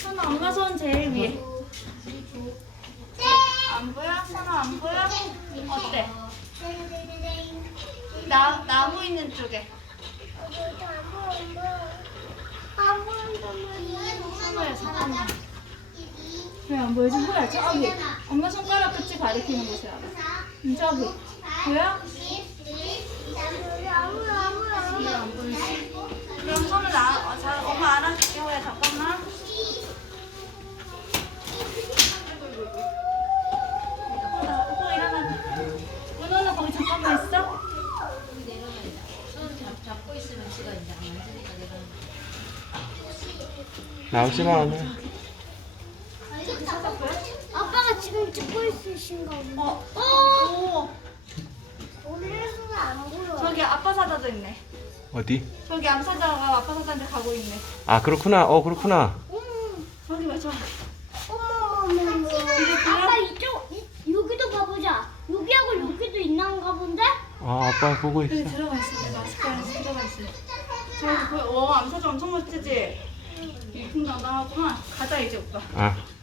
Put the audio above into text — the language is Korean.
선아 엄마 손 제일 위에. 안 보여? 선아 안 보여? 어때? 나 나무 있는 쪽에. 왜안 보여? 지금 뭐야? 저기 엄마 손가락 끝이 가리키는 곳이 저기 뭐야? 그럼 손을 나. 잡고 있 아빠가 지금 찍고 어. 있으신가 어? 어? 오늘 해서는 안 울어 저기 아빠 사자도 있네 어디? 저기 암사자가 아빠 사자한테 가고 있네 아 그렇구나 어 그렇구나 음. 저기 맞아. 어머 어머 아빠 이쪽 여기도 가보자 여기하고 여기도 어. 있나 본가 본데? 아어 아빠 보고 있어 네, 들어가 있어 마스크 저, 어, 암사주 엄청 멋지지? 응. 이쁜다, 나하구나 가자, 이제 오빠. 아.